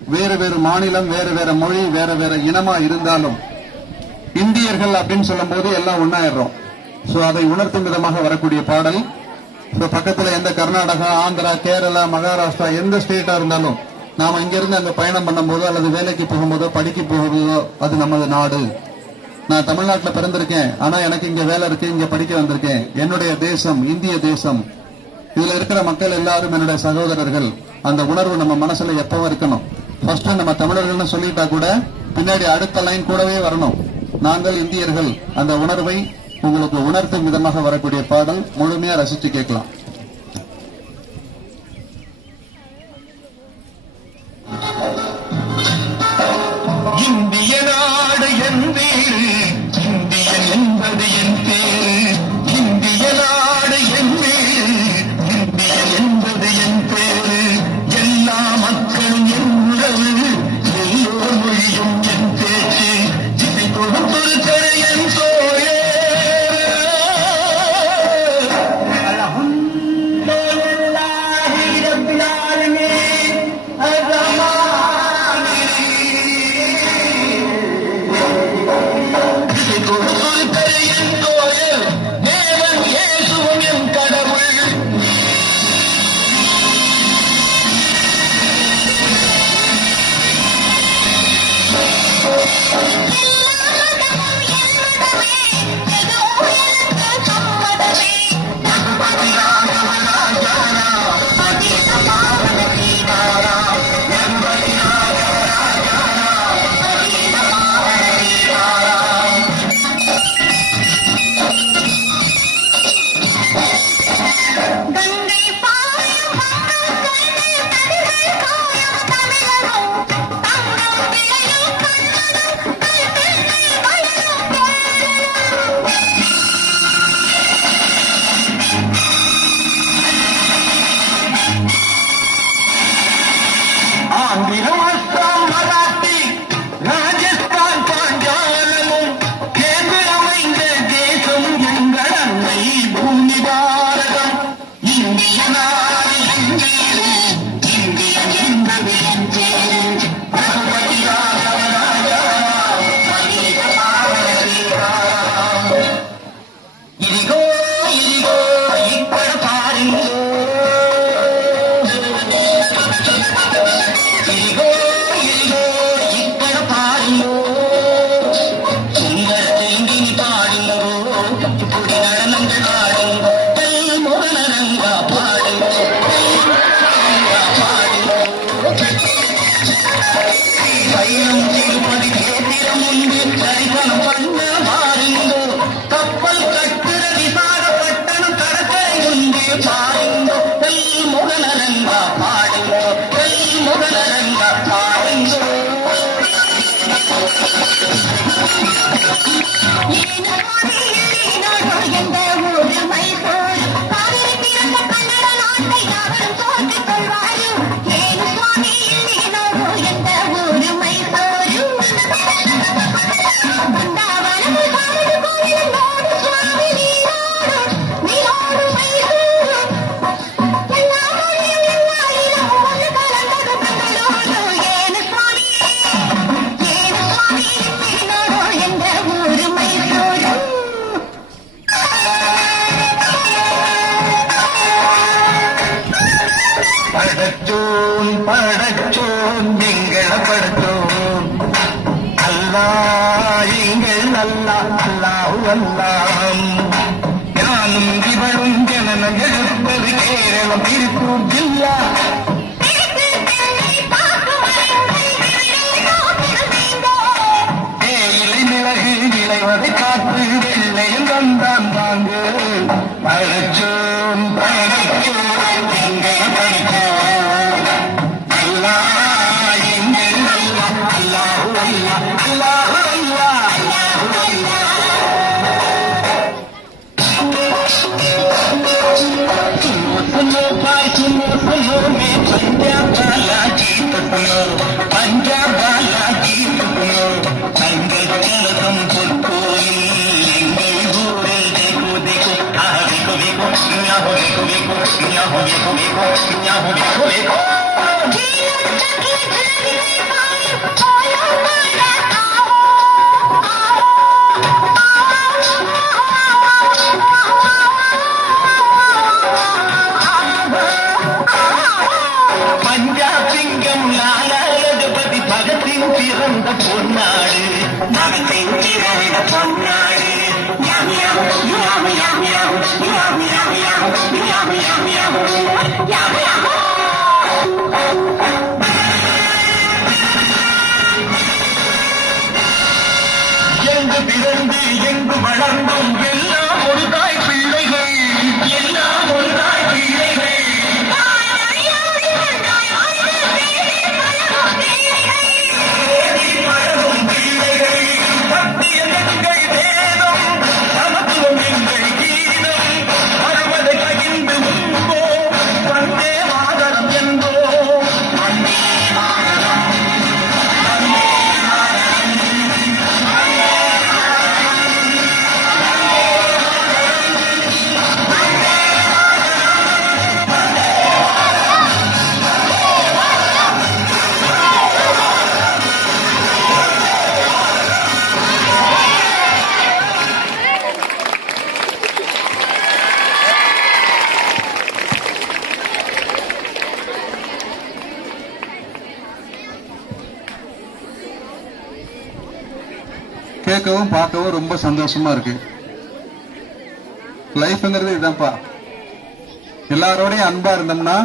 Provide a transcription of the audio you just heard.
வேறு வேறு மாநிலம், வேறு வேற மொழி, வேற வேற இனமா இருந்தாலும் இந்தியர்கள் அப்படின்னு சொல்லும் போது எல்லாம் ஒன்னாயிடுறோம். சோ அதை உணர்த்தும் விதமாக வரக்கூடிய பாடல். பக்கத்துல எந்த கர்நாடகா, ஆந்திரா, கேரளா, மகாராஷ்டிரா எந்த ஸ்டேட்டா இருந்தாலும் நாம இங்க இருந்து அங்க பயணம் பண்ணும் போதோ அல்லது வேலைக்கு போகும்போதோ படிக்க போகும்போதோ அது நமது நாடு. நான் தமிழ்நாட்டில் பிறந்திருக்கேன், ஆனா எனக்கு இங்க வேலை இருக்கு, இங்க படிக்க வந்திருக்கேன். என்னுடைய தேசம் இந்திய தேசம். இதுல இருக்கிற மக்கள் எல்லாரும் என்னுடைய சகோதரர்கள். அந்த உணர்வு நம்ம மனசுல எப்பவும் இருக்கணும். ஃபர்ஸ்ட் நம்ம தமிழர்கள்னு சொல்லிட்டா கூட பின்னாடி அடுத்த லைன் கூடவே வரணும், நாங்கள் இந்தியர்கள். அந்த உணர்வை உங்களுக்கு உணர்த்தும் விதமாக வரக்கூடிய பாடல். முழுமையா ரசிச்சு கேட்கலாம். இந்திய நாடு என் பேரு, இந்தியன் என்பது என் பேரு. இந்திய நாடு என் பேரு, இந்தியன் என்பது என் பேரு. எல்லா மக்களும் என் உறவு, எல்லோர் மொழியும் என் பேச்சு. இதை கொடுத்திருக்கிற என் சோழே. படைச்சோன் எங்களை படைச்சோன் அல்லாஹ் எங்கள் அல்லாஹ் அல்லாஹு அல்லாம். ஞானும் இவரும் ஜனனம் எடுப்பது கேரளம் திருப்பூர் ஜில்லா. தேயிலை மிளகு விளைவதை காத்து வெள்ளையும் வந்தான் வாங்க. படைச்சோன் படைச்சோன் எங்களை படைச்சோன் पंजाब वाला गीत सुनो, संगत चलतम पुरकोई एंगल घोड़े देखो देखो आ देखो देखो यहाँ हो देखो देखो यहाँ हो देखो देखो यहाँ हो देखो देखो। அதை செஞ்சிருந்த பொன்னாடி யாவு யாவு யாவு யாவு யாவு யாவு யாவு யாவு யாவு யாவு யாவு யாவு யாவு எங்கு பிறந்து எங்கு வளர்ந்தோம் எல்லாம் ஒரு தாய் பிள்ளைகள் எல்லாம் ஒரு தாய் பிள்ளைகள் பழகும் பிள்ளைகள் சத்தியம் எங்கள் வேதம் சமத்துவம் எங்கள் கீதம் பரவதை பகிர்ந்து உண்போ வந்தே மாதரம் என்போ வந்தே மாதரம் வந்தே கேட்கவும் பார்க்கவும் ரொம்ப சந்தோஷமா இருக்கு. லைஃப்ங்கிறது இதுதான்ப்பா. எல்லாரோடையும் அன்பா இருந்தோம்னா